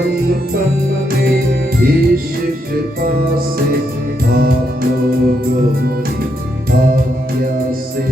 संपन्न ईश कृपा से आप लोगों की आज्ञा से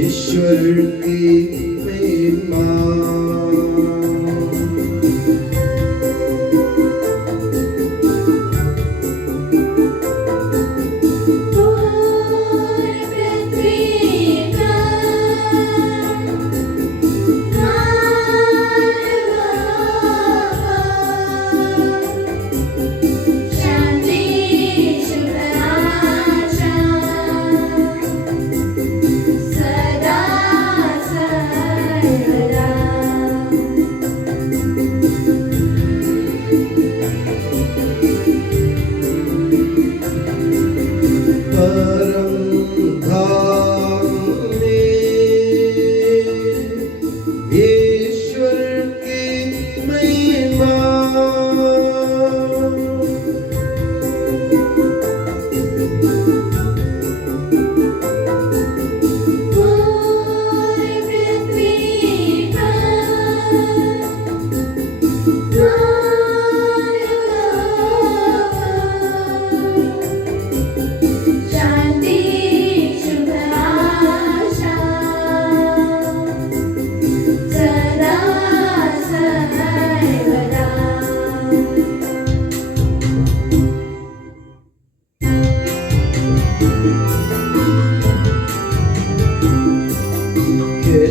ईश्वर की महिमा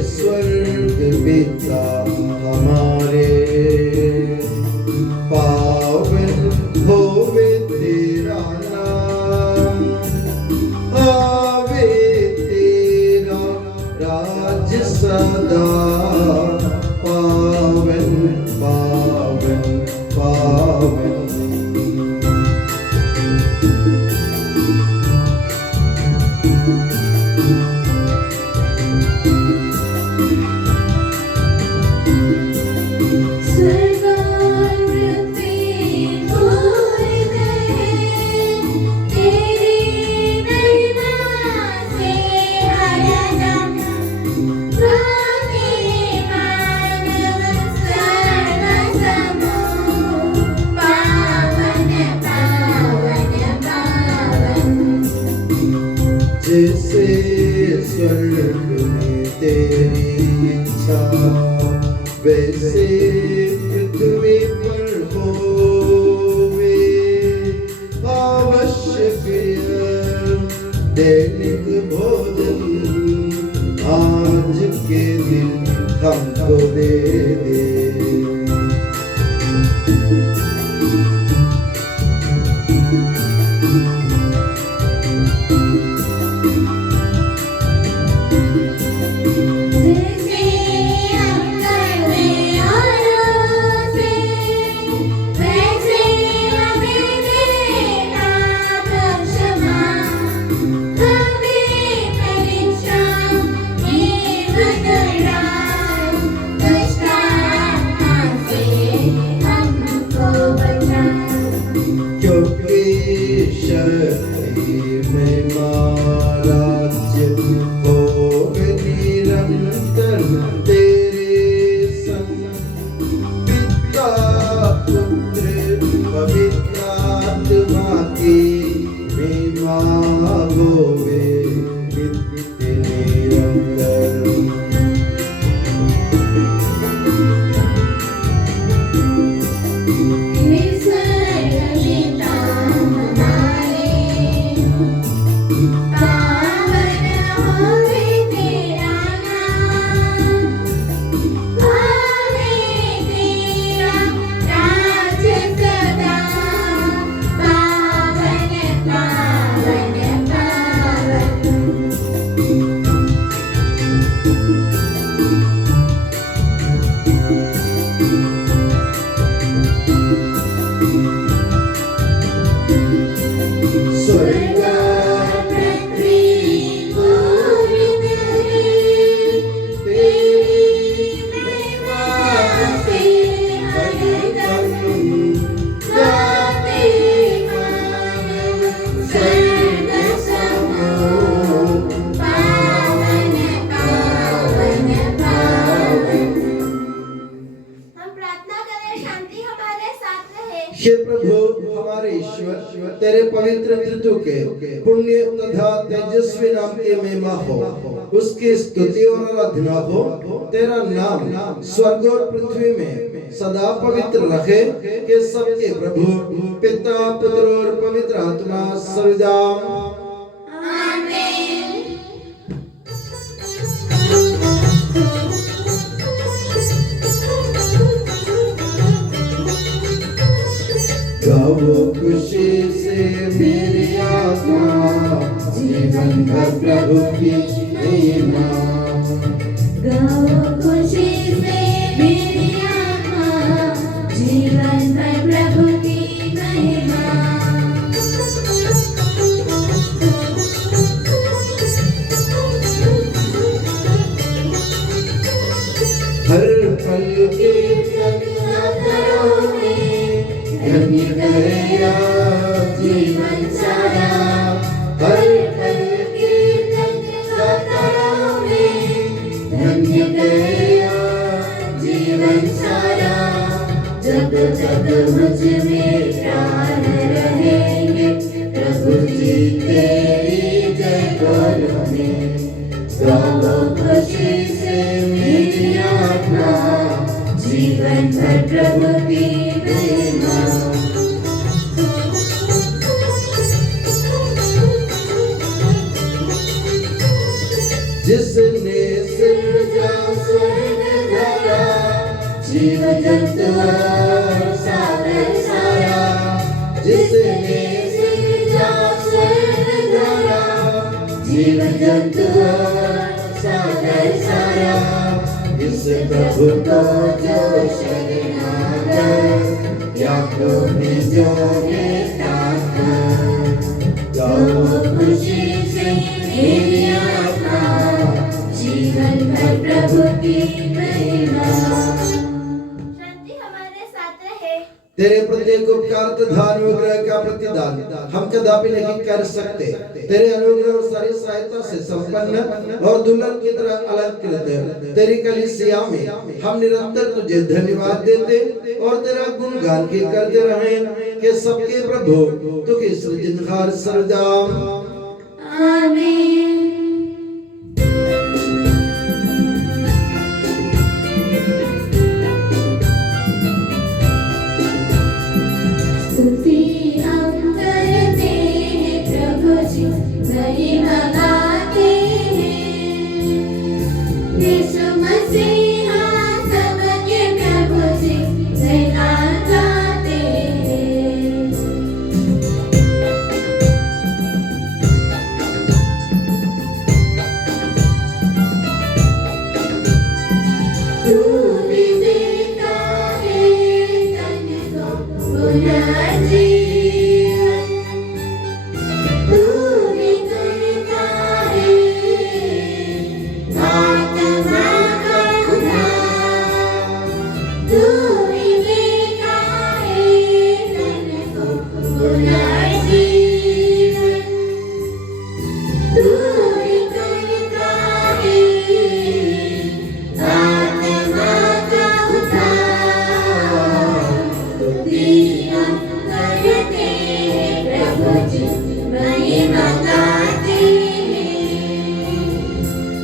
स्वर्ग पिता हमारे पावन होवे तेरा नाम, आवे तेरा राज सदा, पावन पावन पावन। जैसे स्वर्ग में तेरी इच्छा, वैसे पृथ्वी पर होवे। आवश्यक दैनिक भोजन आज के दिन हमको दे दे। तेरे पवित्र ऋतु के पुण्य तथा तेजस्वी नाम की महिमा हो, उसकी स्तुति और आराधना हो। तेरा नाम स्वर्ग और पृथ्वी में सदा पवित्र रखे कि सबके प्रभु पिता पुत्र और पवित्र आत्मा सर्वदा गाओ खुशी से मेरी आत्मा, जीवन भर प्रभु की महिमा। गाओ खुशी से मेरी आत्मा, जीवन भर प्रभु की महिमा। हर पल कीर्तन करो में धन्य गया जीवन सारा। हर पल कीर्तन करो में धन्य गया जीवन सारा। जब जब मुझ में प्राण रहेंगे, प्रभु जी तेरी जय बोलोगे। गाओ खुशी से मेरी आत्मा, जीवन भर प्रभु की महिमा। जिसने सृजा स्वर्ग धरा, जीव जंतु और सागर सारा। जिसने सृजा स्वर्ग धरा, जीव जंतु और सागर सारा। इस प्रभु को जो शरणागत, याकूब ने जो गाओ खुशी से मेरी आत्मा, जीवन भर प्रभु की महिमा। शांति हमारे साथ रहे। तेरे प्रत्येक उपकार तथा अनुग्रह का प्रतिदान हम कदापि नहीं कर सकते। तेरे अनुग्रह और सारी सहायता से संपन्न और दुल्हन की तरह अलंकृत तेरी कलीसिया में हम निरंतर तुझे धन्यवाद देते और तेरा गुणगान की करते रहे कि सबके प्रभु तू के सृजनहार सर्वदा आमीन।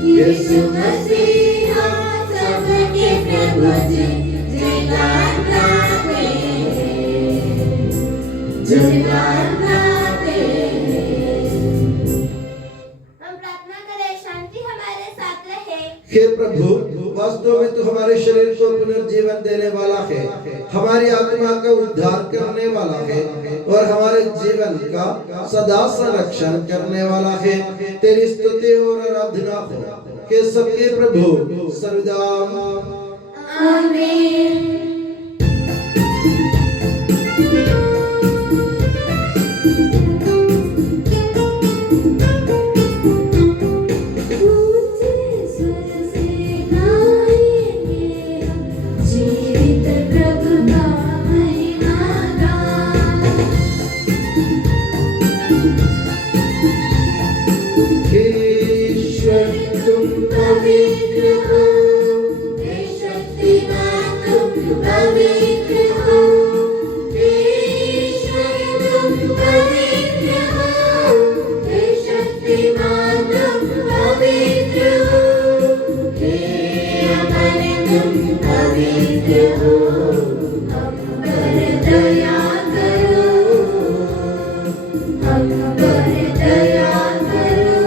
यीशु मसीहा सबके प्रभु जी, जयगान गाते जयगान गाते। हम प्रार्थना करें, शांति हमारे साथ रहे। हे प्रभु, वास्तव में तू हमारे शरीर को पुनर्जीवन देने वाला है, हमारी आत्मा का उद्धार करने वाला है और हमारे जीवन का सदा संरक्षण करने वाला है। तेरी स्तुति और आराधना हो कि सबके प्रभु सर्वदा आमीन। पवित्र हो, शक्तिमान तुम हो, हम पर दया करो, हम पर दया करो।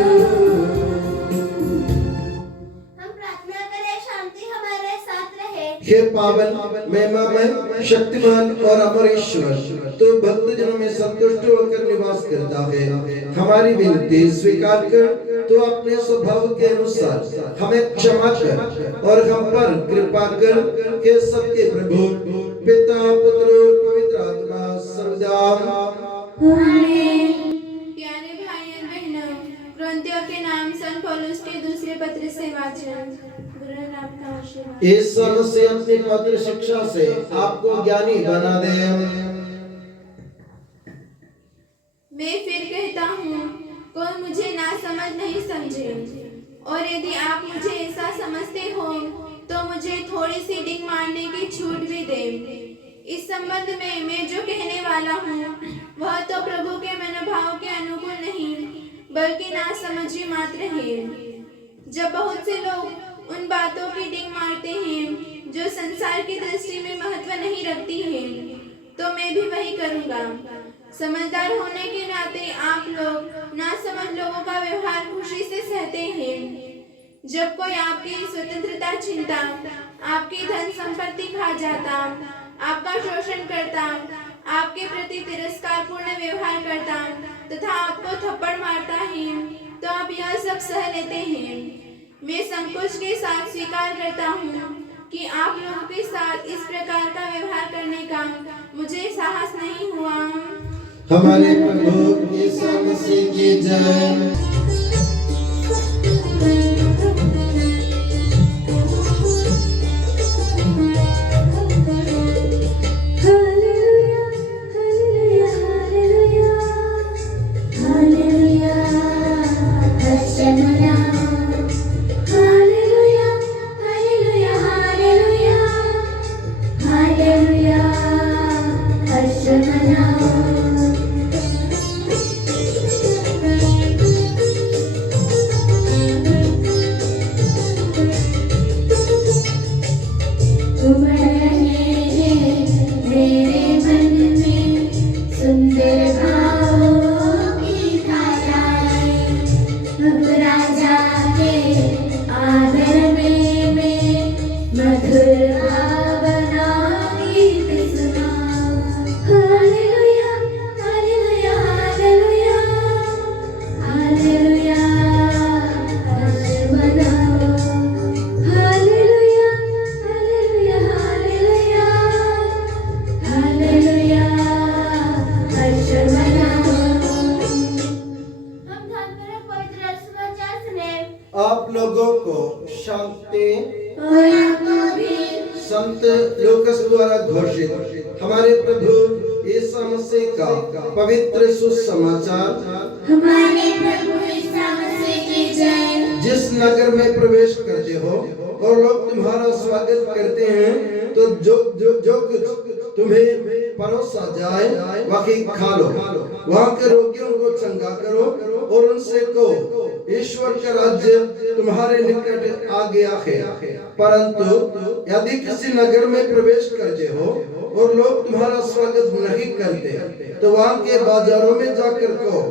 हम प्रार्थना करें शांति हमारे साथ रहे। हे पावन, महिमामय, शक्तिमान और अमर ईश्वर, तो भक्तजनों में संतुष्ट होकर निवास करता है। हमारी विनती स्वीकार कर, तो अपने स्वभाव के अनुसार हमें क्षमा कर और हम पर कृपा कर के सबके प्रभु पिता, पुत्र और पवित्र आत्मा सर्वदा। प्यारे भाई और बहनों, कुरिन्थियों के नाम संत पौलुस के दूसरे पत्र से वाचन। गुरु नाम का आशीर्वाद। ईसा मसीह अपनी पवित्र शिक्षा से आपको ज्ञानी बना दे। मैं फिर कहता हूँ, कोई मुझे ना समझ नहीं समझे, और यदि आप मुझे ऐसा समझते हो तो मुझे थोड़ी सी डिंग मारने की छूट भी दें। इस संबंध में मैं जो कहने वाला हूँ वह तो प्रभु के मनोभाव के अनुकूल नहीं बल्कि नासमझी मात्र है। जब बहुत से लोग उन बातों की डिंग मारते हैं जो संसार की दृष्टि में महत्व नहीं रखती हैं, तो मैं भी वही करूँगा। समझदार होने के नाते आप लोग नासमझ लोगों का व्यवहार खुशी से सहते हैं। जब कोई आपकी स्वतंत्रता छीनता, आपकी धन संपत्ति खा जाता, आपका शोषण करता, आपके प्रति तिरस्कारपूर्ण व्यवहार करता तथा आपको थप्पड़ मारता है, तो आप यह सब सह लेते हैं। मैं संकोच के साथ स्वीकार करता हूँ कि आप लोगों के साथ इस प्रकार का व्यवहार करने का मुझे साहस नहीं हुआ। हमारे प्रभु यीशु मसीह की जय। आप लोगों को शांति। संत लूकास द्वारा घोषित हमारे प्रभु यीशु मसीह का पवित्र सुसमाचार। हमारे प्रभु यीशु मसीह की जय। जिस नगर में प्रवेश करते हो और लोग तुम्हारा स्वागत करते हैं, तो जो जो जो कुछ तुम्हें परोसा जाए वही खा लो। वहाँ के रोगियों को चंगा करो और उनसे कहो, ईश्वर का राज्य तुम्हारे निकट आ गया है। परंतु यदि किसी नगर में प्रवेश करते हो और लोग तुम्हारा स्वागत नहीं करते, तो वहाँ के बाजारों में जाकर कहो,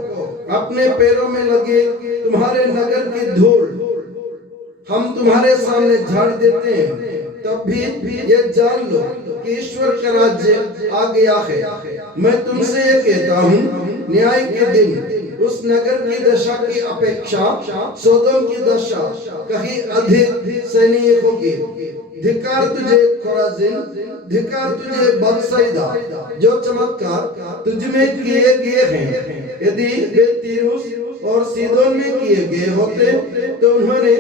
अपने पैरों में लगे तुम्हारे नगर की धूल हम तुम्हारे सामने झाड़ देते हैं। तब भी ये जान लो कि ईश्वर का राज्य आ गया है। मैं तुमसे ये कहता हूँ, न्याय के दिन उस नगर की दशा की अपेक्षा सोदोम की दशा कहीं अधिक सैनीय होगी। धिक्कार तुझे खोराजिन, धिक्कार तुझे बत्सैदा, जो चमत्कार तुझ में किए गए हैं, यदि वे तीरुस और सीदोन में किए गए होते तो उन्होंने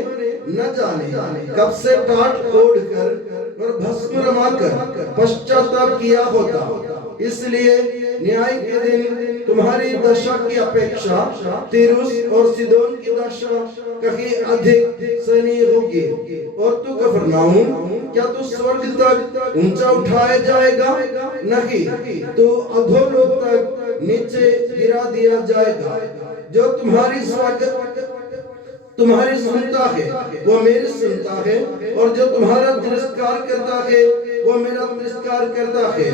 न जाने कब से टाट ओढ़ कर और भस्म रमाकर पश्चाताप किया होता। इसलिए न्याय के दिन तुम्हारी दशा की अपेक्षा तीरुस और सीदोन की दशा कहीं अधिक सैनीय होगी। और तू कफरनाहूम, क्या तू स्वर्ग तक ऊंचा उठाया जाएगा? नहीं, तू अधोलोक तक नीचे गिरा दिया जाएगा। जो तुम्हारी स्वागत तुम्हारी सुनता है वो मेरी सुनता है, और जो तुम्हारा तिरस्कार करता है वो मेरा तिरस्कार करता है।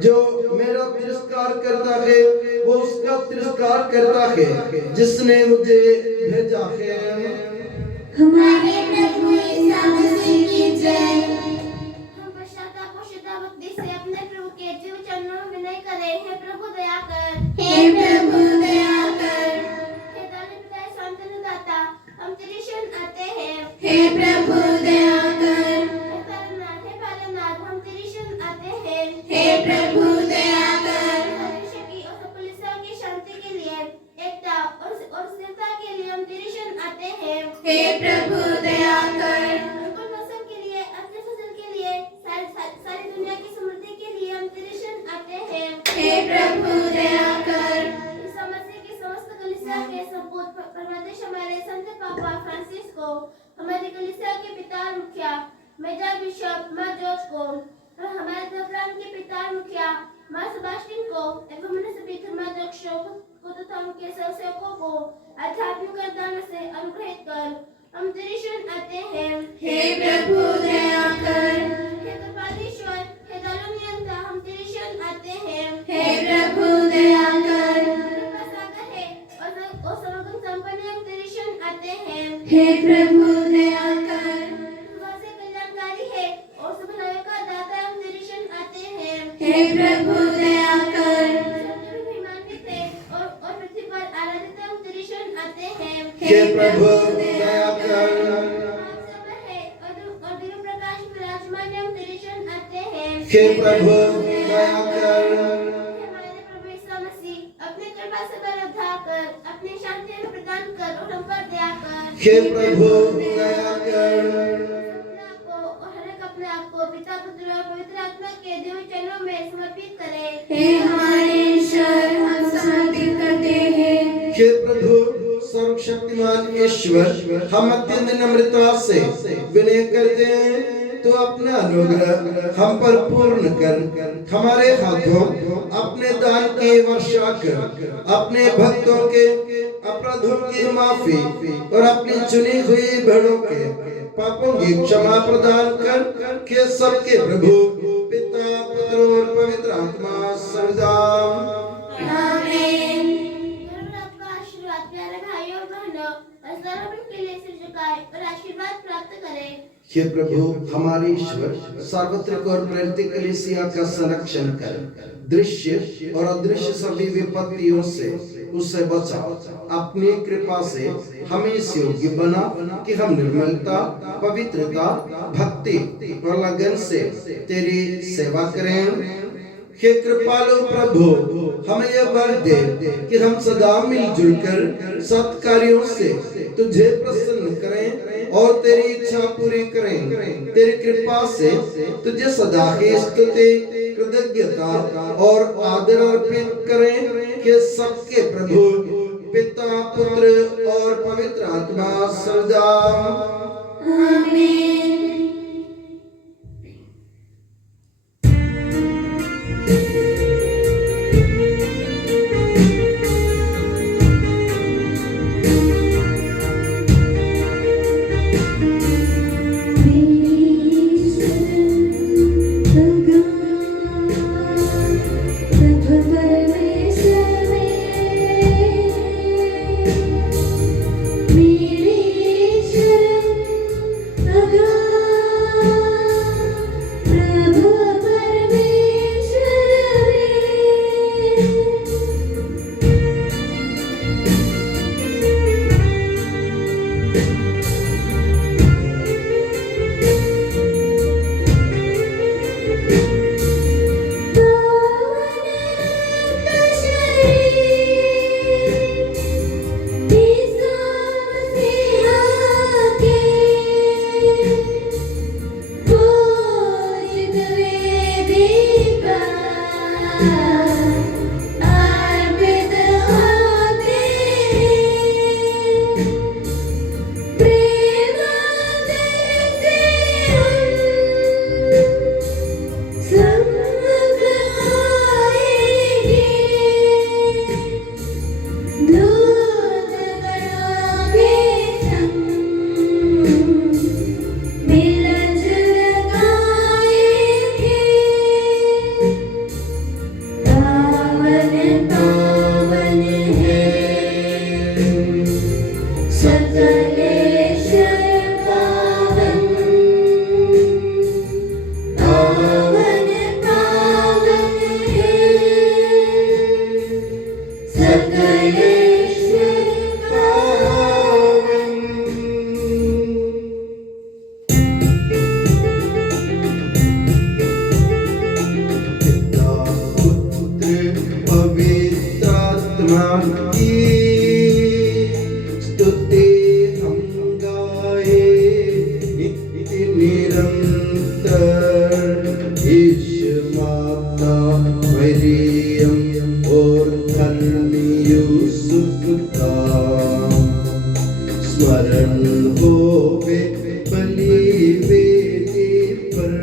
जो मेरा तिरस्कार करता है वो उसका तिरस्कार करता है जिसने मुझे भेजा है। हमारे प्रभु ईसा मसीह की जय। हम पश्चाताप और शुद्ध भक्ति से अपने प्रभु के जीव चरणों में विनय करें। हे प्रभु दया कर, हे प्रभु दया कर। हे दाता शांति दाता, हम तेरी शरण आते हैं। हे प्रभु दया कर, हे पालनहार, हम तेरी शरण आते हैं। हे प्रभु दया कर। मनुष्य की और सब कलीसिया की शांति के लिए, एकता और स्थिरता के लिए हम तेरी शरण आते हैं। हे प्रभु दया कर। अनुकूल मौसम के लिए, अच्छे फसल के लिए, सारी दुनिया की समृद्धि के लिए हम तेरी शरण आते हैं। हे प्रभु दया कर। ईसा मसीह की समस्त कलीसिया के संपूर्ण परमादेश हमारे संत पापा फ्रांसिस को, हमारी कलीसिया के पिता और मुखिया मेजर बिशप मां जॉर्ज को, और हमारे धर्मराम के पिता और मुखिया मां सेबास्टियन को, एवं अन्य सभी धर्माध्यक्षों को तथा उनके सहसेवकों को आध्यात्मिक वरदान से अनुग्रहित कर हम तेरी शरण आते हैं। हे प्रभु दया कर। हे कृपालीश्वर, हे दयालु नियंता, हम तेरी शरण आते हैं। हे प्रभु दया कर। कृपा सागर है और सर्वगुण संपन्न हम तेरी शरण आते हैं। हे प्रभु दया कर। कृपा से कल्याणकारी है और सब भलाइयों का दाता हम तेरी शरण आते हैं। हे प्रभु दया कर। स्वर्ग में महिमान्वित है और पृथ्वी पर आराधित हम तेरी शरण आते हैं। हे प्रभु दया कर। और दिव्य प्रकाश विराजमान हम तेरी शरण आते हैं। हे प्रभु दया कर। हमारे प्रभु ईसा मसीह अपने कृपा से बल उद्धार कर, अपनी शांति हमें प्रदान कर और हम पर दया कर। हे प्रभु दया कर। अपने आप को पिता पुत्र और पवित्र आत्मा के दिव्य चरणों में समर्पित करें। हे हमारे ईश्वर, हम समर्पित करते हैं। हे प्रभु सर्वशक्तिमान ईश्वर, हम अत्यंत नम्रता से विनय करते हैं, तो अपना अनुग्रह हम पर पूर्ण कर हमारे हाथों अपने दान की वर्षा कर, अपने भक्तों के अपराधों की माफी और अपनी चुनी हुई भेड़ों के पापों की क्षमा प्रदान कर के सबके प्रभु पिता पुत्र और पवित्र आत्मा सदा। आमीन। आपका आशीर्वाद प्यारे भाइयों और बहनों के लिए सिर झुकाए और आशीर्वाद प्राप्त करें। हे प्रभु हमारे ईश्वर, सार्वत्रिक और प्रेरित कलीसिया का संरक्षण कर, दृश्य और अदृश्य सभी विपत्तियों से उसे बचाओ। अपनी कृपा से हमें इस योग्य बना कि हम निर्मलता, पवित्रता, भक्ति और लगन से तेरी सेवा करें। हे कृपालु प्रभु, हमें यह वर दे कि हम सदा मिलजुल कर सत्कार्यों से तुझे प्रसन्न करें और तेरी इच्छा पूरी करें। तेरी कृपा से तुझे सदा ही स्तुति, कृतज्ञता और आदर अर्पित करें कि सबके प्रभु पिता पुत्र और पवित्र आत्मा सदा। आमीन। मेरी शरण होवे बलि वेदी पर।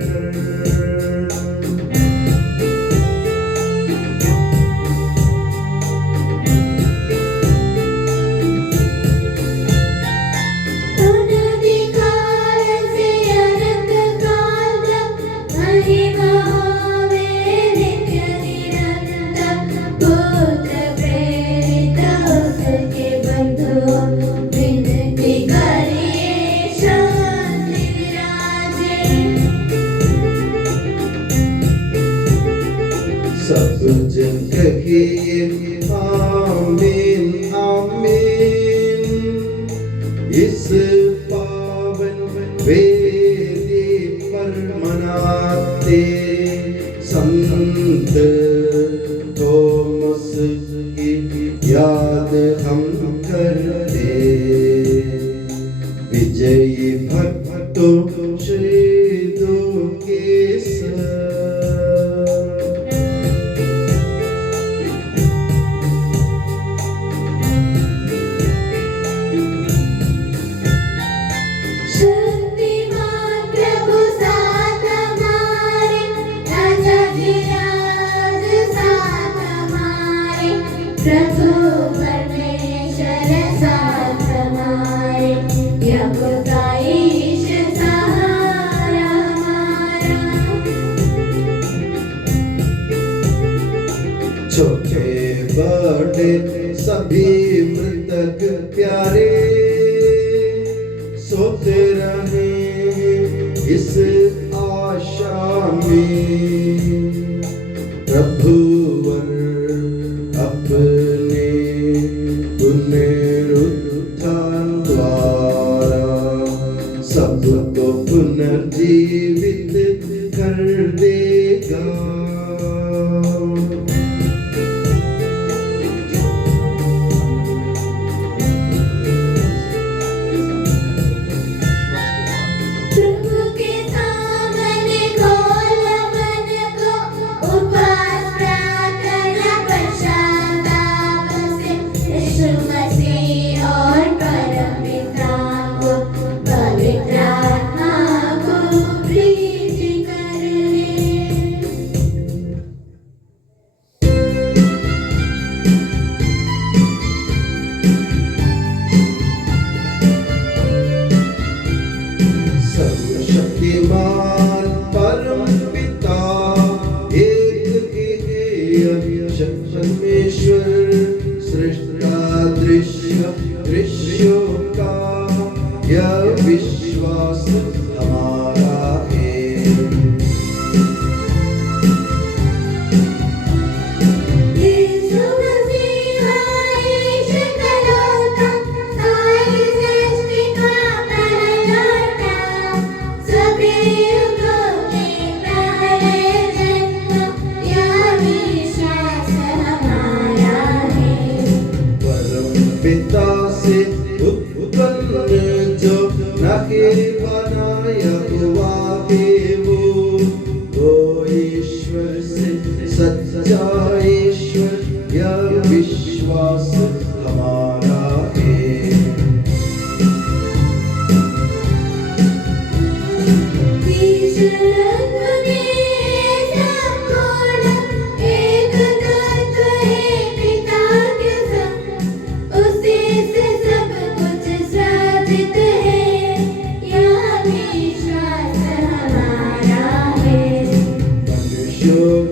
सब जन कहिए आमीन आमीन। इस पावन वेदी पर मनाते संत थॉमस की याद हम करते। विजयी भक्तों शहीदों के संग। प्रभु परमेश्वर साथ हमारे, प्रभु का ईश सहारा हमारा। छोटे बड़े सभी मृतक प्यारे सोते रहे इस आशा में। प्रभुवर अपने पुनरुत्थान द्वारा सबको पुनर्जीवित कर देगा। शक्तिमान परम पिता एक परमेश्वर सृष्टा दृश्यों का यह विश्वास हमारा है। पिता से उत्पन्न जो नखे बनाया हुआ है वो ईश्वर से सच्चा ईश्वर यह विश्वास हमारा है।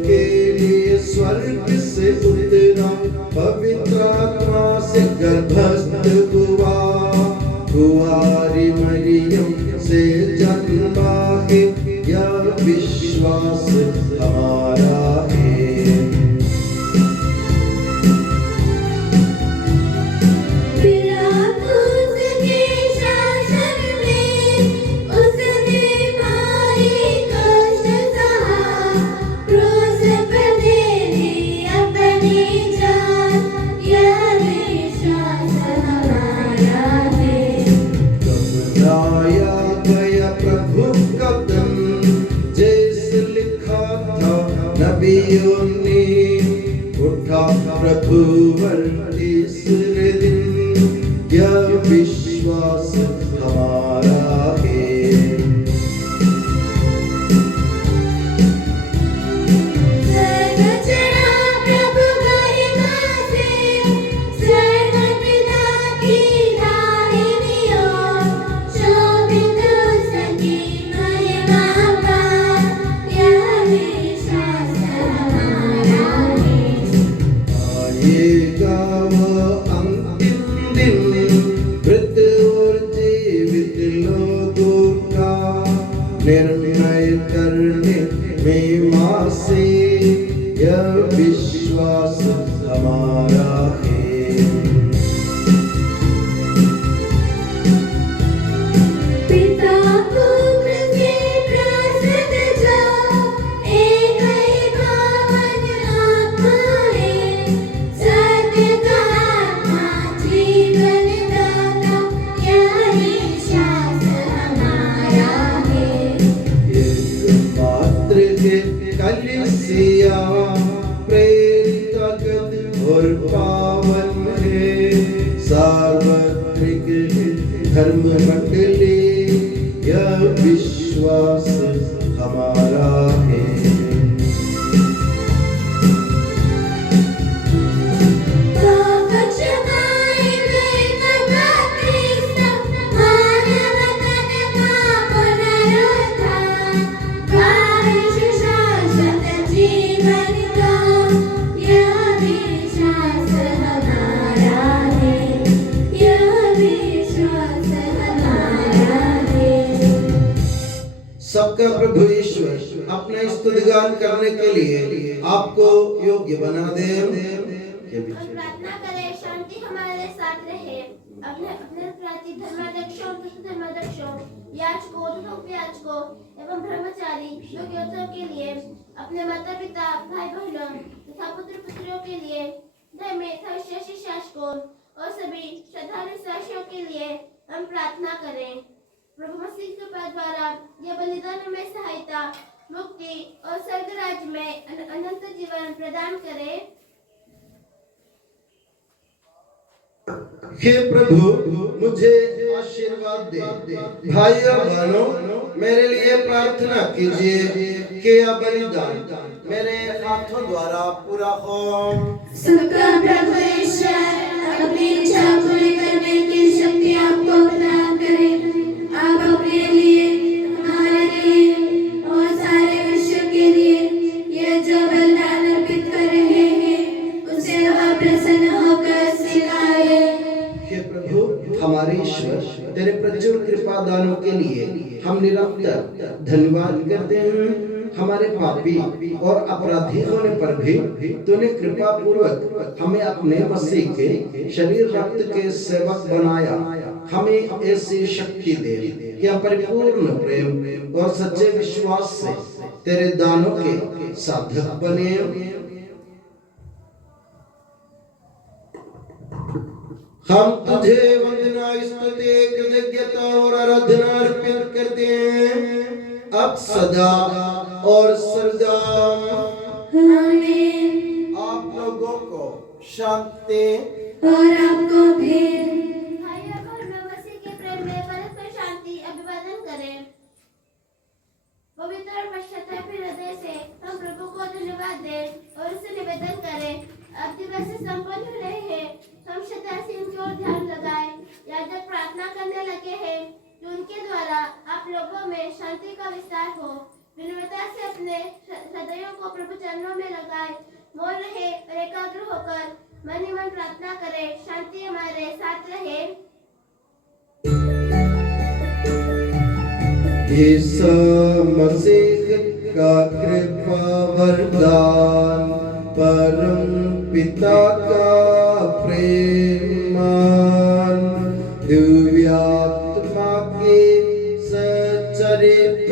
के लिए स्वर्ग निर्णय करने में माँ से यह विश्वास हमारा है। पिता पुत्र के प्रसाद जो एक ही पावन आत्मा है, सत्य का आत्मा जीवन दाता, यही शास्त्र हमारा है। एकमात्र है कलीसिया प्रेरित और पावन है, सार्वत्रिक धर्म मंडली यह विश्वास हमारा है। सबका प्रभु ईश्वर अपना स्तुतिगान करने के लिए आपको योग्य बना दे। और प्रार्थना करें, शांति हमारे साथ रहे। अपने अपने प्रति धर्माध्यक्षों, धर्माध्यक्षों, याजकों, याजकों एवं ब्रह्मचारी योग्यताओं के लिए, अपने माता पिता, भाई बहनों तथा पुत्र पुत्रियों के लिए, धर्मी विश्वासी शासकों और सभी श्रद्धालु विश्वासियों के लिए हम प्रार्थना करें। प्रभु मसीह के कृपा द्वारा यह बलिदान में सहायता, मुक्ति और स्वर्ग राज्य में अनंत जीवन प्रदान करे। हे प्रभु मुझे आशीर्वाद दे। भाई और बहनों, मेरे लिए प्रार्थना कीजिए कि यह बलिदान मेरे हाथों द्वारा पूरा हो। सबका प्रभु ईश्वर अपनी इच्छा पूरी करने की शक्ति आपको प्रदान करे। आप अपने लिए, हमारे लिए और सारे विश्व के लिए यह जो बलिदान अर्पित कर रहे हैं, उससे वह प्रसन्न होकर स्वीकारे। हे प्रभु हमारे ईश्वर, तेरे प्रचुर कृपा दानों के लिए हम निरंतर धन्यवाद करते हैं। हमारे पापी और अपराधी होने पर भी तूने कृपा पूर्वक हमें अपने मसीह के शरीर रक्त के सेवक बनाया। हमें ऐसी शक्ति दे कि हम परिपूर्ण प्रेम और सच्चे विश्वास से तेरे दानों के साधक बने। हम तुझे वंदना, स्तुति, कृतज्ञता और आराधना अर्पित करते हैं अब सदा और सदा। आमीन। आप लोगों को शांति और आपको भी। भाई और बहनों, मसीह के प्रेम में परस्पर शांति अभिवादन करें। पवित्र और पश्चातापी हृदय से हम प्रभु को धन्यवाद दें और उससे निवेदन करें। अब दिवस से संपन्न हो रहे हैं, हम शतासीन की ओर ध्यान लगाएं। याजक प्रार्थना करने लगे हैं कि उनके द्वारा आप लोगों में शांति का विस्तार हो। विनम्रता से अपने हृदयों को प्रभु चरणों में लगाएं। मौन रहे और एकाग्र होकर मन ही मन प्रार्थना करें। शांति हमारे साथ रहे। यीशु मसीह का कृपा वरदान, परम पिता का प्रेम, दिव्य आत्मा के सचरित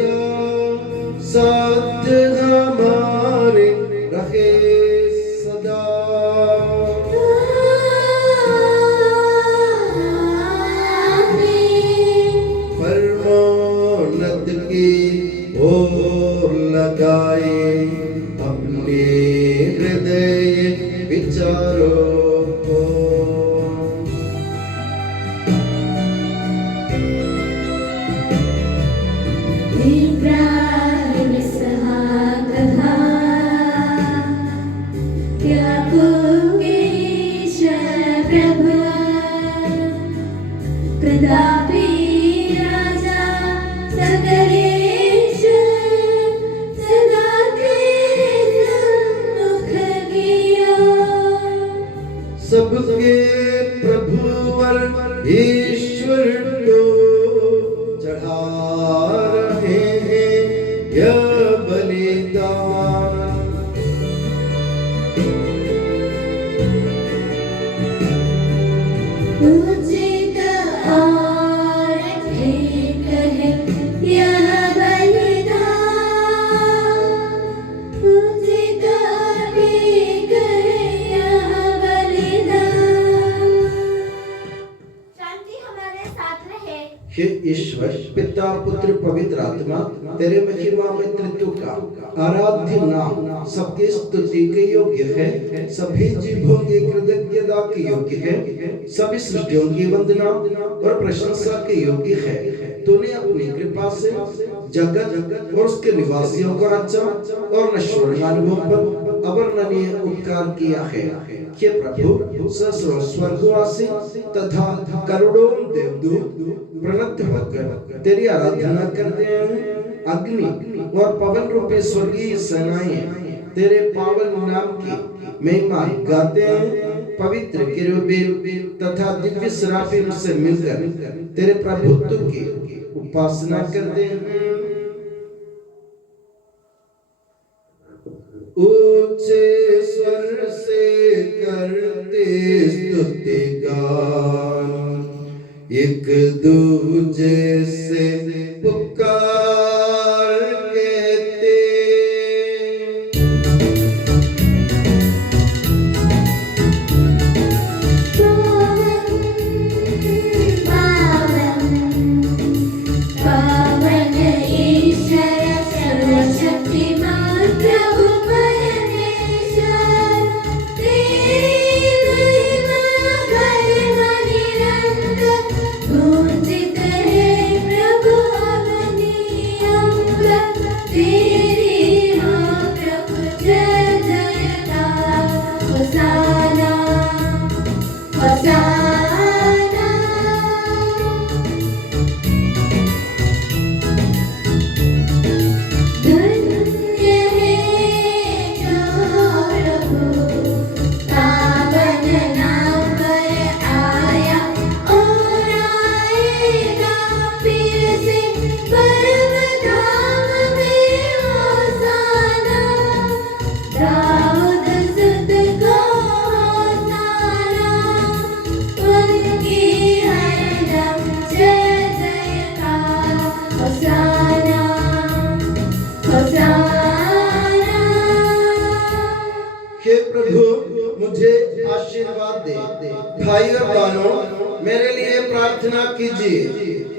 साथ हमारे रहे सदा। परमोन्नत की ओर लगाए अपने हृदय विचारों ईश्वर पिता पुत्र पवित्र आत्मा तेरे महिमा में त्रित्व का आराध्य नाम सबकी स्तुति के योग्य है, सभी जीवों की कृतज्ञता के योग्य है, सभी सृष्टियों की वंदना और प्रशंसा के योग्य है। तूने अपनी कृपा से जगत और उसके निवासियों को रचा और नश्वर मानवों पर अवर्णनीय उपकार किया है। हे प्रभु, सहस्रों स्वर्गवासी तथा करोड़ों देवदूत प्रणत होकर तेरी आराधना करते हैं। अग्नि और पवन रूपी स्वर्गीय सेनाएं तेरे पावन नाम की महिमा गाते हैं। पवित्र किरूबीन तथा दिव्य सराफीम से मिलकर तेरे प्रभुत्व की उपासना करते हैं। ऊंचे स्वर से करते स्तुति गान, एक दूजे से पुकार कहते। पावन ईश्वर सर्वशक्तिमान प्रभु परमेश्वर, तेरी महिमा गरिमा निरंतर गूंजित है प्रभु अवनी अंबर। तेरी हाँ प्रभु जय जयकार, होसाना होसाना। धन्य है जो प्रभु पावन नाम पर आया और आएगा फिर से परम धाम में होसाना। दाऊद सुत को होसाना, उनकी हरदम जय जयकार, होसाना होसाना। हे प्रभु, मुझे आशीर्वाद दे। भाई और बहनों, मेरे लिए प्रार्थना कीजिए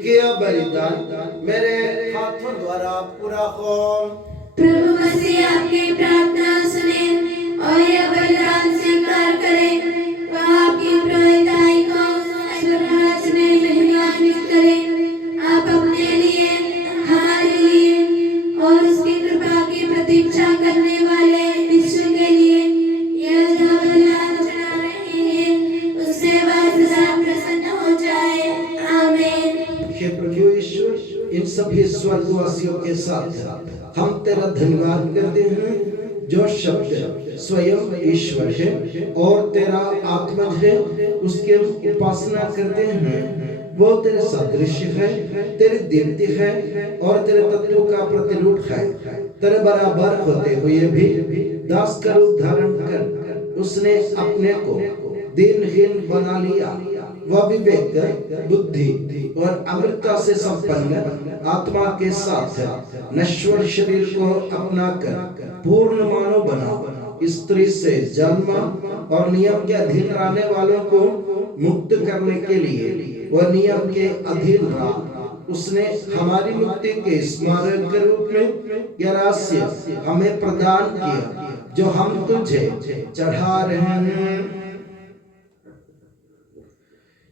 कि यह बलिदान मेरे हाथों द्वारा पूरा हो। प्रभु मसीह आपकी प्रार्थना सुने और यह बलिदान स्वीकार करें। वह आपकी प्रभुताई को स्वर्गराज में महिमान्वित करें। आप अपने लिए, हमारे लिए और उसकी कृपा की प्रतीक्षा करने वाले विश्व के लिए यह जो बलिदान चढ़ा रहे हैं, उससे वह सदा प्रसन्न हो जाए। आमीन। हे प्रभु ईश्वर, इन सभी स्वर्गवासियों के साथ हम तेरा धन्यवाद करते हैं, जो शब्द स्वयं ईश्वर है और तेरा आत्मज है, उसके उपासना करते हैं। वो तेरे सदृश है, तेरी दीप्ति है और तेरे तत्व का प्रतिरूप है। तेरे बराबर होते हुए भी दास का रूप धारण कर उसने अपने को दीनहीन बना लिया। वह विवेक, बुद्धि और अमृतता से संपन्न आत्मा के साथ नश्वर शरीर को अपनाकर पूर्ण मानव बना। स्त्री से जन्म और नियम के अधीन रहने वालों को मुक्त करने के लिए वह नियम के अधीन रहा। उसने हमारी मुक्ति के स्मारक के रूप में यह रहस्य हमें प्रदान किया, जो हम तुझे चढ़ा रहे हैं।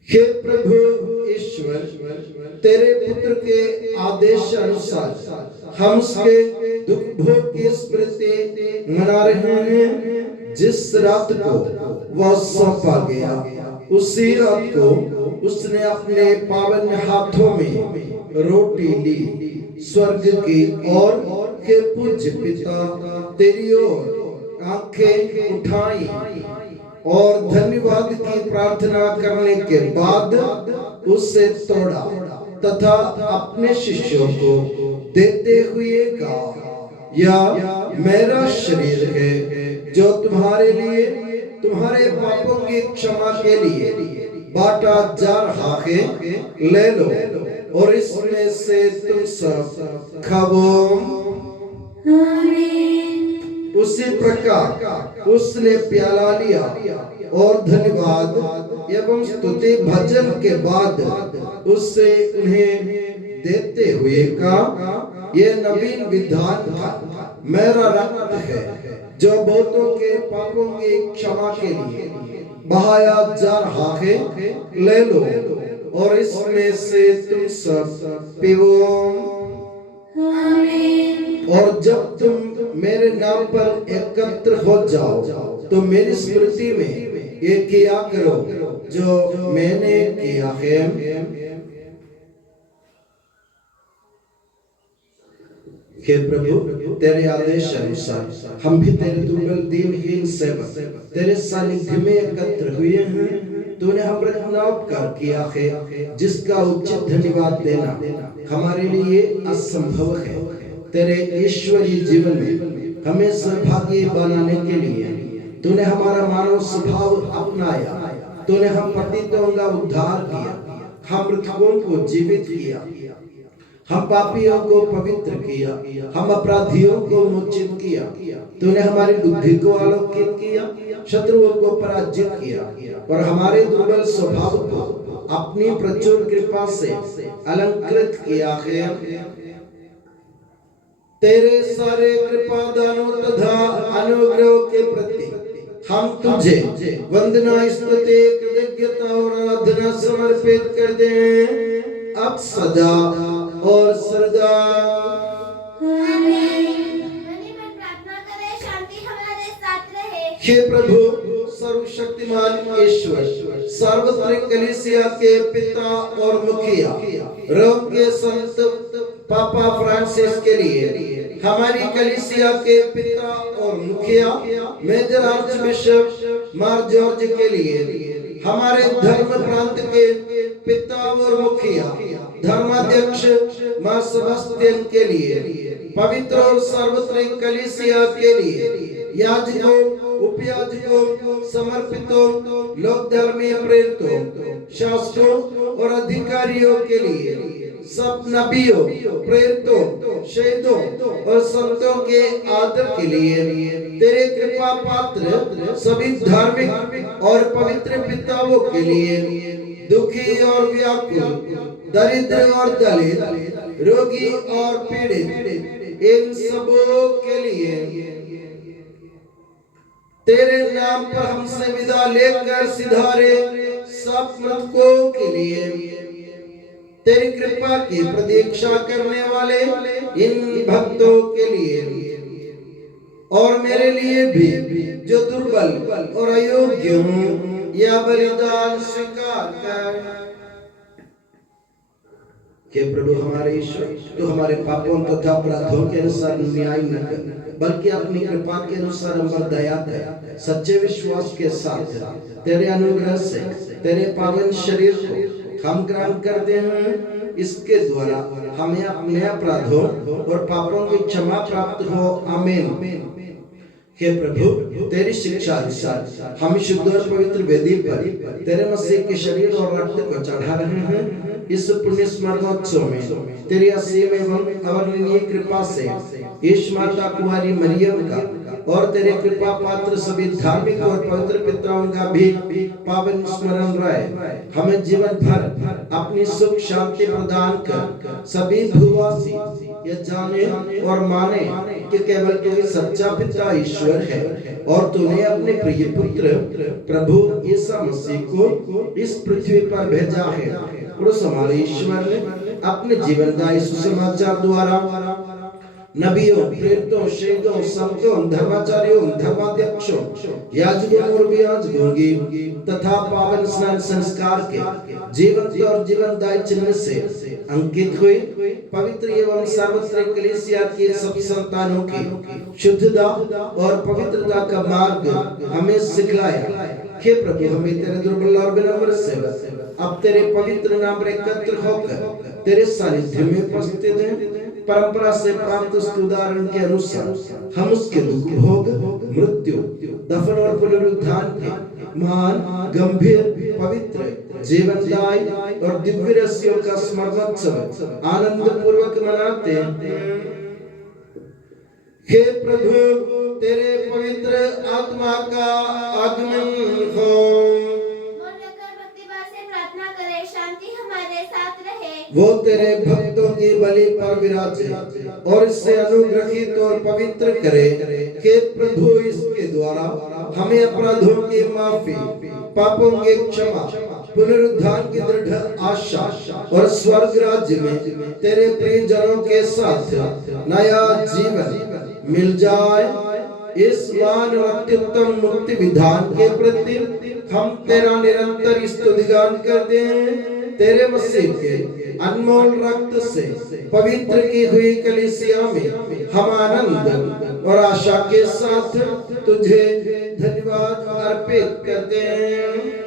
हे प्रभु ईश्वर, तेरे पुत्र के आदेश अनुसार हम उसके दुख भोग की स्मृति मना रहे हैं। जिस रात को वह सौंपा गया, उसी रात को उसने अपने पावन हाथों में रोटी ली, स्वर्ग की ओर, हे पूज्य पिता, तेरी ओर आंखें उठाई और धन्यवाद की प्रार्थना करने के बाद उससे तोड़ा तथा अपने शिष्यों को देते हुए कहा, यह मेरा शरीर है जो तुम्हारे लिए, तुम्हारे पापों की क्षमा के लिए बांटा जा रहा है। ले लो और इसमें से तुम सब खाओ। उसी प्रकार उसने प्याला लिया और धन्यवाद एवं स्तुति भजन के बाद उससे उन्हें देते हुए कहा, ये नवीन विधान का मेरा रक्त है जो बहुतों के पापों की क्षमा के लिए बहाया जा रहा है, ले लो और इसमें से तुम सब पीओ। और जब तुम मेरे नाम पर एकत्र हो जाओ तो मेरी स्मृति में ये किया करो जो मैंने किया है। हे प्रभु, तेरे आदेश अनुसार हम भी तेरे दुर्बल दीनहीन सेवक तेरे सानिध्य में एकत्र हुए हैं। तूने हमारे उपकार किया है जिसका उचित धन्यवाद देना हमारे लिए असंभव है। तेरे ईश्वरीय जीवन में हमें सहभागी बनाने के लिए तूने हमारा मानव स्वभाव अपनाया। तूने हम पतितों का उद्धार किया, हम मृतकों को जीवित किया, हम पापियों को पवित्र किया, हम अपराधियों को मोचित किया। तूने हमारी बुद्धि को आलोकित किया, शत्रुओं को पराजित किया और हमारे दुर्बल स्वभाव को अपनी प्रचुर कृपा से अलंकृत किया है। तेरे सारे कृपा दानों तथा अनुग्रह के प्रति हम तुझे वंदना, स्तुति, कृतज्ञता और आराधना समर्पित करते हैं अब सदा और सदा। शांति हमारे साथ रहे। हे प्रभु, सर्वशक्तिमान ईश्वर, सार्वत्रिक कलीसिया के पिता और मुखिया रोम के संत पापा फ्रांसिस के लिए, हमारी कलीसिया के पिता और मुखिया मेजर आर्च बिशप मार जॉर्ज के लिए, हमारे धर्म प्रांत के पिता और मुखिया धर्माध्यक्ष मार सेबास्टियन के लिए, पवित्र और सार्वत्रिक कलीसिया के लिए, याजकों, उपयाजकों, समर्पितों, लोक धर्मीय प्रेरितों, शास्त्रों और अधिकारियों के लिए, सब नबियों, प्रेरितों, शहीदों और संतों के आदर के लिए, तेरे कृपा पात्र सभी धार्मिक और पवित्र पिताओं के लिए, दुखी और व्याकुल, दरिद्र और दलित, रोगी और पीड़ित, इन सबों के लिए तेरे नाम पर हमसे विदा लेकर सिधारे सब मृतकों के लिए, तेरी कृपा की प्रतीक्षा करने वाले इन भक्तों के लिए और मेरे लिए भी जो दुर्बल और अयोग्य हूँ, यह बलिदान स्वीकार कर। हे प्रभु हमारे ईश्वर, तो हमारे पापों तथा अपराधों के अनुसार न्याय न कर, बल्कि अपनी कृपा के अनुसार हम पर दया दे। सच्चे विश्वास के साथ तेरे अनुग्रह से तेरे पावन शरीर को हम ग्रहण करते हैं, इसके द्वारा हमें अपने अपराधों और पापों की क्षमा प्राप्त हो। आमीन। हे प्रभु, तेरी शिक्षा अनुसार हम शुद्ध और पवित्र वेदी पर तेरे मसीह के शरीर और रक्त को चढ़ा रहे हैं। इस पुण्य स्मरणोत्सव में तेरी असीम एवं अवर्णनीय कृपा से यीशु माता कुमारी मरियम का और तेरे कृपा पात्र सभी धार्मिक और पवित्र पितरों का भी पावन स्मरण रहे। हमें जीवन भर अपनी सुख शांति प्रदान कर सभी भूवासी यह जाने और माने कि केवल तू ही सच्चा पिता ईश्वर है और तूने अपने प्रिय पुत्र प्रभु यीशु मसीह को इस पृथ्वी पर भेजा है। और उस हमारे ईश्वर ने अपने जीवनदायी सुसमाचार द्वारा नबियों, प्रेरितों, शहीदों, संतों, धर्माचार्यों, धर्माध्यक्षों, याजकों और वियाजकों की तथा पावन स्नान संस्कार के जीवंत और जीवनदायी चिन्ह से अंकित हुई पवित्र एवं सार्वत्रिक कलीसिया की सब संतानों की शुद्धता और पवित्रता का मार्ग हमें सिखलाया। हे प्रभु, हमें तेरे दुर्बल और विनम्र सेवक अब तेरे पवित्र नाम पर एकत्र होकर तेरे सानिध्य में उपस्थित हैं। परंपरा से प्राप्त उस उदाहरण के अनुसार हम उसके दुख, भोग, मृत्यु, दफन और पुनरुत्थान के महान, गंभीर, पवित्र, जीवनदायी और दिव्य रहस्यों का स्मरणोत्सव आनंद पूर्वक मनाते हैं। हे प्रभु, तेरे पवित्र आत्मा का आगमन हो। वो तेरे भक्तों की बलि पर विराजे और इससे अनुग्रहित और पवित्र करे कि प्रभु इसके द्वारा हमें अपराधों की माफी, पापों की क्षमा, पुनरुद्धार की दृढ़ आशा और स्वर्ग राज्य में तेरे प्रियजनों के साथ नया जीवन मिल जाए। इस मान और अत्युत्तम मुक्ति विधान के प्रति हम तेरा निरंतर स्तुतिगान करते हैं। तेरे मसीह के अनमोल रक्त से पवित्र की हुई कलीसिया में हम आनंद और आशा के साथ तुझे धन्यवाद अर्पित करते हैं।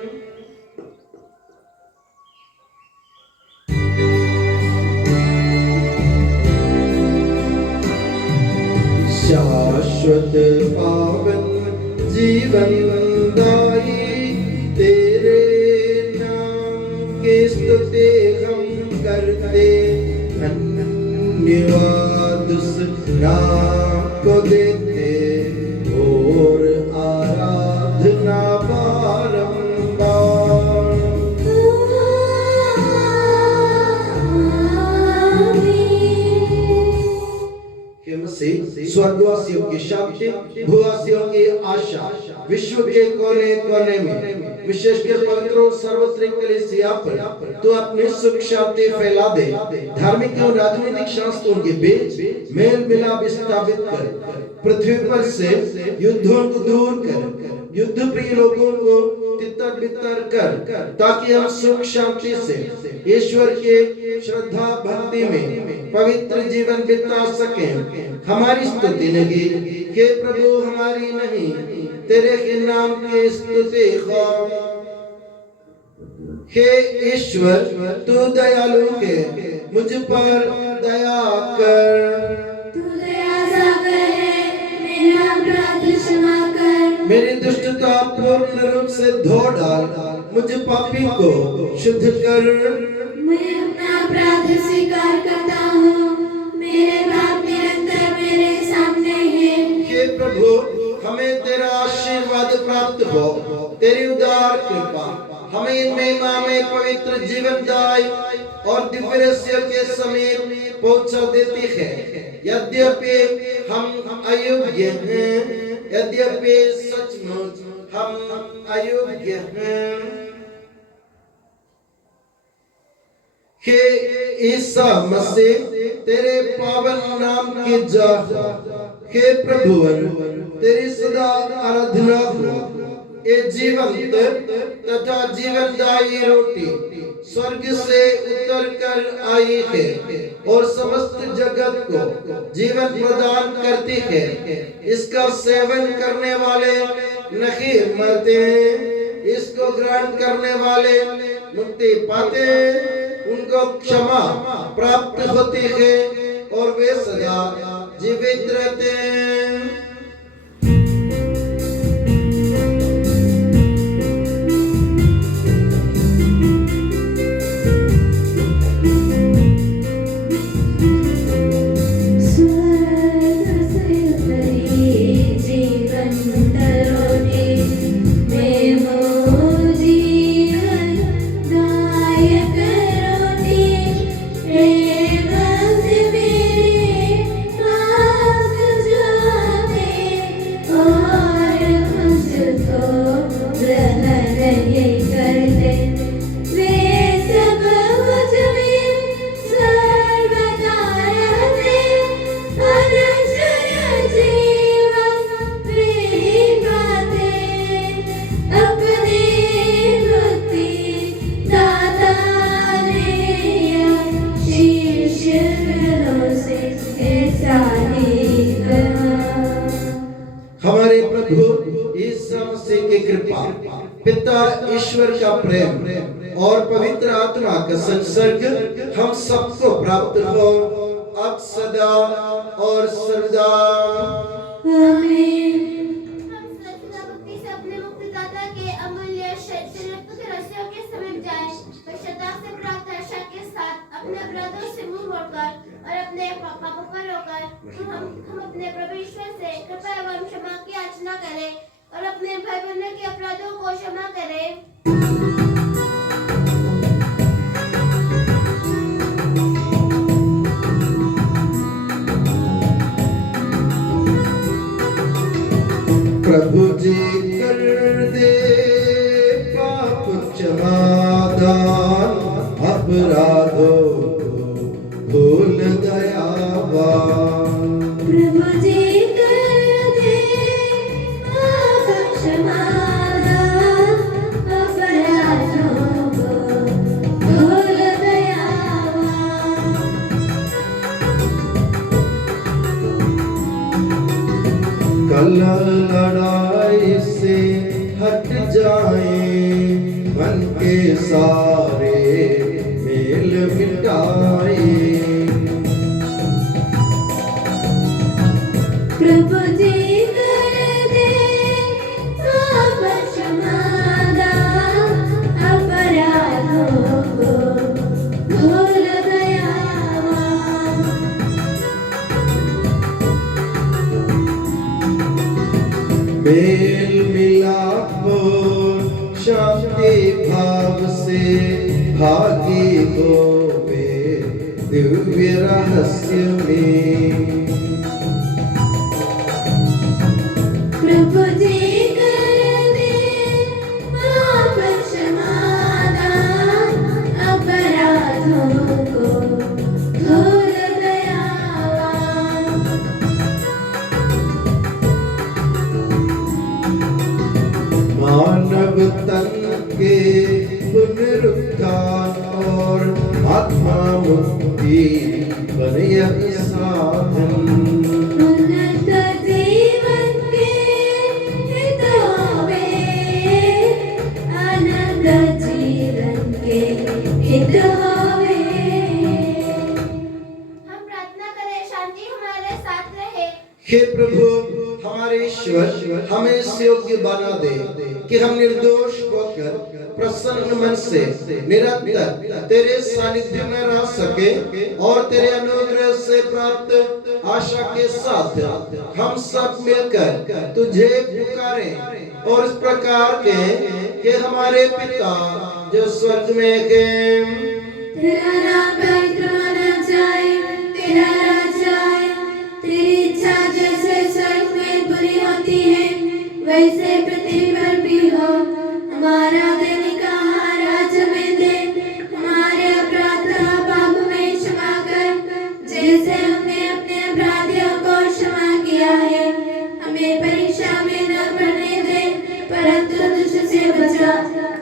शाश्वत पावन जीवन दाई तेरे नाम की स्तुति हम करते, धन्यवाद उस नाम को देते और आराधना स्वर्गवासियों की शांति, भूवासियों की आशा, विश्व के कोने कोने में विशेषकर पवित्र और सार्वत्रिक कलीसिया पर तो अपनी सुख शांति फैला दे। धार्मिक और राजनीतिक शास्त्रों के बीच मेल मिलाप स्थापित कर, पृथ्वी पर से युद्धों को दूर कर, युद्ध प्रिय लोगों को तितर बितर कर, ताकि हम सुख शांति से ईश्वर के श्रद्धा भक्ति में पवित्र जीवन बिता सकें। हमारी स्तुति लगी कि प्रभु हमारी नहीं, तेरे के नाम की स्तुति हो। हे ईश्वर, तू दयालु है, मुझ पर दया कर। तू दया सागर है, मेरा अपराध क्षमा कर। मेरी दुष्टता पूर्ण रूप से धो डाल, मुझ पापी को शुद्ध कर। मैं अपना अपराध स्वीकार करता हूँ, मेरे पाप निरंतर मेरे सामने हैं। हे प्रभु, हमें तेरा आशीर्वाद प्राप्त हो, तेरी उदार कृपा हमें इन महिमा में पवित्र जीवनदायी और दिव्य रहस्य के समीप पहुंचा देती है। यद्यपि हम अयोग्य हैं, यद्यपि सचमुच हम अयोग्य हैं, हे ईसा मसीह, तेरे पावन नाम की जाह, हे प्रभुवन, तेरी सदा आराधना हो। ये जीवंत तथा जीवनदायी रोटी स्वर्ग से उतर कर आई है और समस्त जगत को जीवन प्रदान करती है। इसका सेवन करने वाले नहीं मरते, इसको ग्रहण करने वाले मुक्ति पाते, उनको क्षमा प्राप्त होती है और वे सदा जीवित रहते हैं। हमारे प्रभु यीशु मसीह की कृपा, पिता ईश्वर का प्रेम और पवित्र आत्मा का संसर्ग हम सबको प्राप्त हो, अब सदा और सर्वदा। आमीन। हम श्रद्धा भक्ति से अपने मुक्तिदाता के अमूल्य शरीरत्व के रहस्यों के समीप जाएं, पश्चाताप से प्राप्त आशा के साथ अपने अपराधों से मुंह मोड़कर और अपने पापों पर रोकर हम अपने प्रभु ईश्वर से कृपा एवं क्षमा की याचना करें और अपने भाई बहनों के अपराधों को क्षमा करें। दयावान। प्रभु जी कर दे पाप क्षमादान, अपराधों को धोल दयावान। कल लड़ाई से हट जाए, मन के सारे मेल मिटाए। प्रभु जी कर दे पाप क्षमादान, अपराधों को धोल दयावान। मेल मिलाप शांति भाव से भागी हो वे दिव्य रहस्य में। प्रभु जी कर दे पाप क्षमादान, अपराधों को धोल दयावान। मानव तन के पुनरुत्थान और आत्मा मुक्ति बने यह साधन। उन्नत जीवन के हितों में, आनंद जीवन के हितों में। हम प्रार्थना करें, शांति हमारे साथ रहे। हे प्रभु हमारे ईश्वर, हमें इस योग्य बना दे कि हम निर्दोष होकर प्रसन्न मन से निरंतर तेरे सानिध्य में रह सके और तेरे अनुग्रह से प्राप्त आशा के साथ हम सब मिलकर तुझे पुकारें और इस प्रकार के कि हमारे पिता जो स्वर्ग में है, तेरा नाम पवित्र माना जाए, तेरा राज्य आए, तेरी इच्छा जैसे स्वर्ग में पूरी होती है वैसे पृथ्वी पर भी हो। हमारा दैनिक आहार आज हमें दे, हमारे अपराध पाप में क्षमा कर, जैसे हमने अपने अपराधियों को क्षमा किया है। हमें परीक्षा में न पड़ने दे, परंतु दुष्ट से बचा,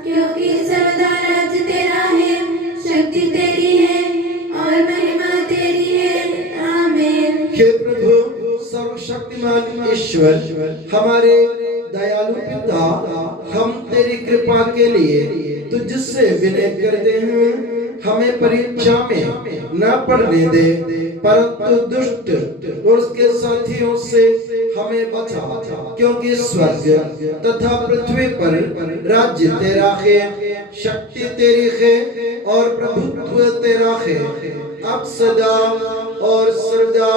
क्योंकि सर्वदा राज्य तेरा है, शक्ति तेरी है और महिमा तेरी है। आमीन। हे प्रभु सर्वशक्तिमान ईश्वर, हमारे दयालु पिता, हम तेरी कृपा के लिए तुझसे विनय करते हैं। हमें परीक्षा में न पड़ने दे, परंतु दुष्ट और उसके साथियों से हमें बचा, क्योंकि स्वर्ग तथा पृथ्वी पर राज्य तेरा है, शक्ति तेरी है और प्रभुत्व तेरा है, अब सदा और सदा।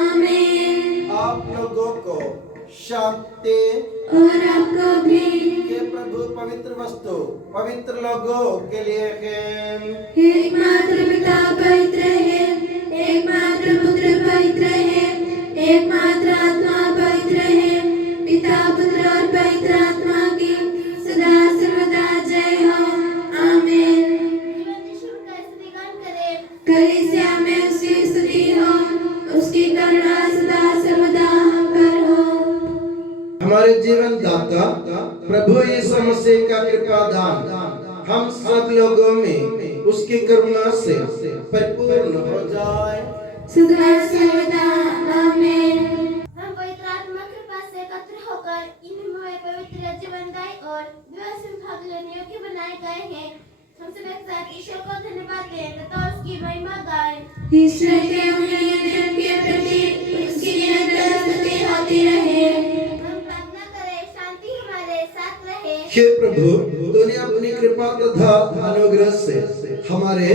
आमीन। आप लोगों को शांति और आपको भी। ये प्रभु पवित्र वस्तु पवित्र लोगों के लिए है। एकमात्र पिता पवित्र है, एकमात्र पुत्र पवित्र है, एकमात्र आत्मा पवित्र है। पिता पुत्र और पवित्र आत्मा की सदा सर्वदा जय हो। आमीन। जीवन यीशु का स्तुतिगान करें। कलीसिया में उसकी स्तुति हो, उसकी करुणा सदा सर्वदा हम पर हो। हमारे जीवन दाता प्रभु यीशु मसीह का कृपा दान हम सब लोगों में उसकी करुणा से परिपूर्ण हो जाए। सदा सर्वदा आमीन। हम पवित्र आत्मा कृपा से एकत्र होकर इन में पवित्र जीवनदायी और दिवस में भाग लेने योग्य बनाए गए हैं। हम सब एक साथ ईश्वर को धन्यवाद दें तथा उसकी महिमा गाएं। ईश्वर के अमूल्य जन्म के प्रति उसकी निरंतर स्तुति होती रहे। हम प्रार्थना करें, शांति हमारे साथ रहे। हे प्रभु तूने अपनी कृपा तथा अनुग्रह से हमारे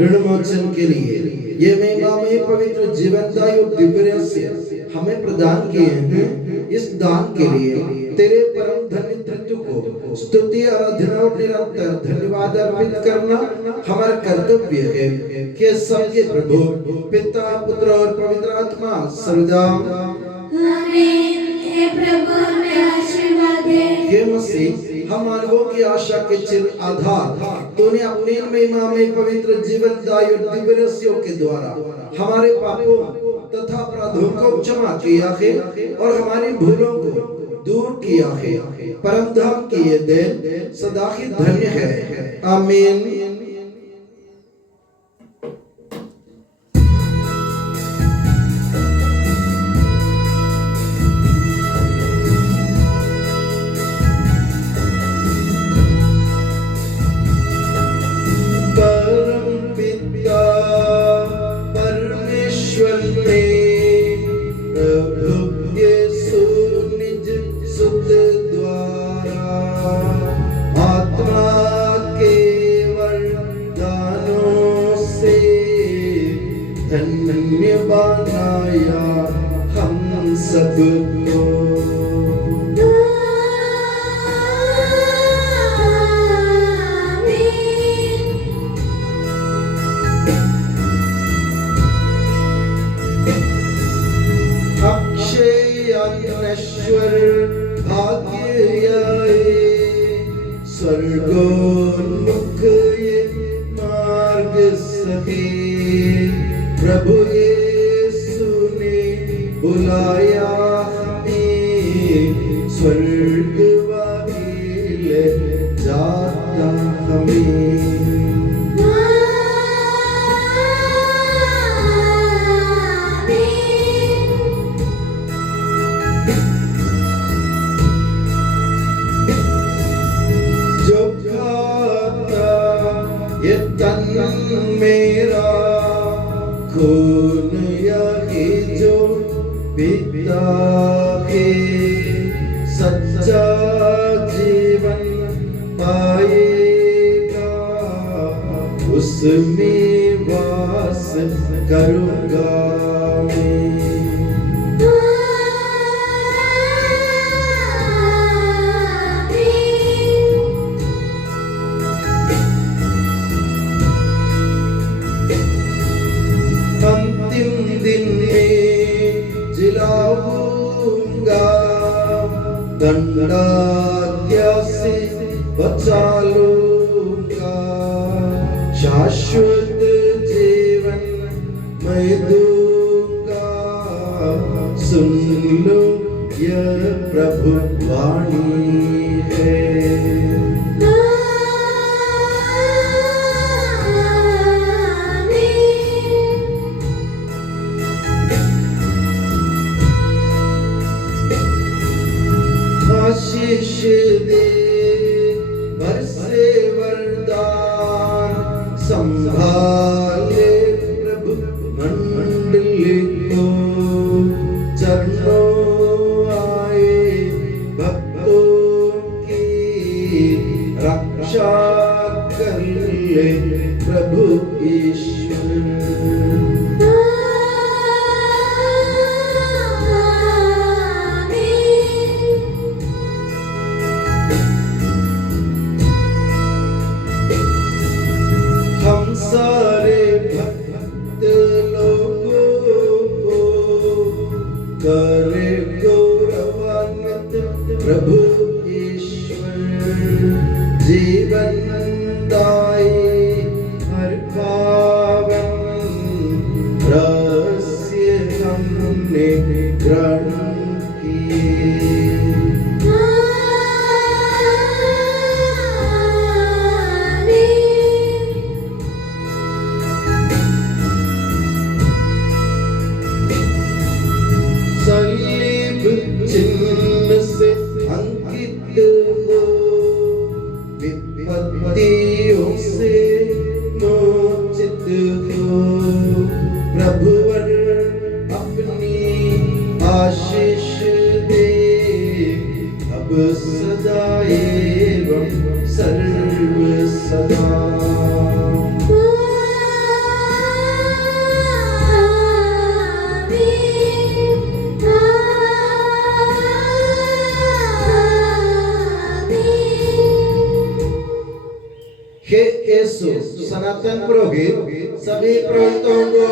ऋण मोचन के लिए ये महिमा में पवित्र जीवनदायी और दिव्य रहस्य हमें प्रदान किए हैं। इस दान के लिए तेरे परम धन्य तत्व को स्तुति आराधना और निरंतर धन्यवाद अर्पित करना हमारा कर्तव्य है कि सबके प्रभु पिता पुत्र और पवित्र आत्मा सर्वदा आमीन। हे प्रभु हमें आशीर्वाद दे। हे मसीह, हम मानवों की आशा के चिर आधार तूने अपनी महिमा में पवित्र जीवनदायी और दिव्य रस्सियों के द्वारा हमारे पापों तथा अपराधों को क्षमा किया है और हमारी भूलों को दूर किया है। परम धाम की ये देन सदा ही धन्य है। आमीन। धन्य बनाया हम सबको। अक्षय अनश्वर भाग्य स्वर्गोन्मुख ये मार्ग सहे। प्रभु यीशु ने बुलाया हमें, स्वर्गवासी ले जाता हमें। जो खाता ये तन मेरा, खून यही जो पीता है, सच्चा जीवन पाएगा, उसमें वास करूँगा मैं। अंतिम दिन में जिलाऊंगा, दंडाज्ञा से बचा लूंगा, शाश्वत जीवन मैं दूंगा। सुन लो यह प्रभु वाणी है। आशीष दे बरसे वरदान, संभाले प्रभु मंडली को, चरणों आए भक्तों की रक्षा कर ले प्रभु ईश्वर। सारे भक्त लोगों को करे गौरवान्वित प्रभु ईश्वर। जीवन दायी हर पावन रहस्य हमने ग्रहण किए। सलीब चिन्ह से अंकित हो, विपत्तियों से मोचित हो, प्रभुवर अपनी आशीष दे, अब सदा एवं सर्व सदा। हे यीशु सनातन पुरोहित सभी पुरोहितों को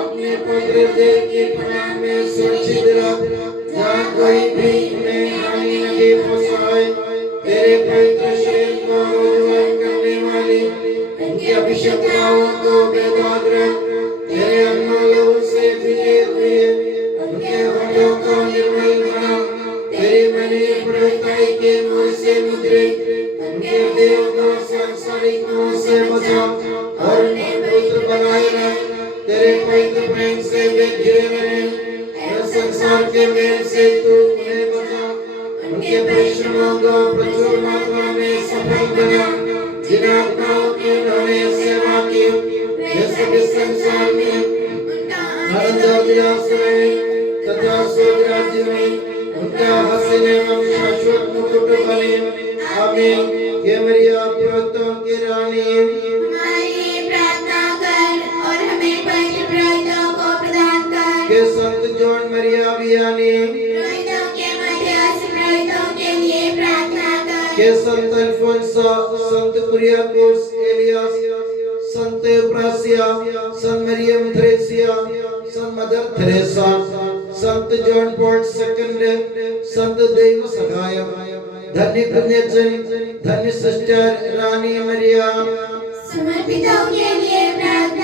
अपने पवित्र देह के प्रणाम में सुरक्षित रख, जहाँ कोई भी उन्हें हानि नहीं पहुँचाए। प्रेम से वे घिरे रहे और संसार के मेल से तू उन्हें बचा। उनके परिश्रमों को प्रचुर मात्रा में सफल बना। जिन आत्माओं की उन्होंने सेवा की वे सभी संसार में आनंद और विलास में तथा स्वर्ग राज्य में उनका हसीन एवं शाश्वत मुकुट बने। आमीन। हे मरिया पुरोहितों की रानी, हमारे लिए प्रार्थना कर और हमें पवित्र पुरोहितों को प्रदान कर। के संत जॉन मरिया वियानी, पुरोहितों के मध्यस्थ पुरोहितों के लिए प्रार्थना कर। के संत अल्फोंसा, संत कुरियाकोस एलियास, संत एप्रासिया, संत मरियम थ्रेसिया, संत मदर थेरेसा, संत जॉन पॉल सेकंड, संत देव सहाय, धन्य कन्याजन, धन्य सिस्टर रानी मरिया, समर्पितों के लिए प्रार्थना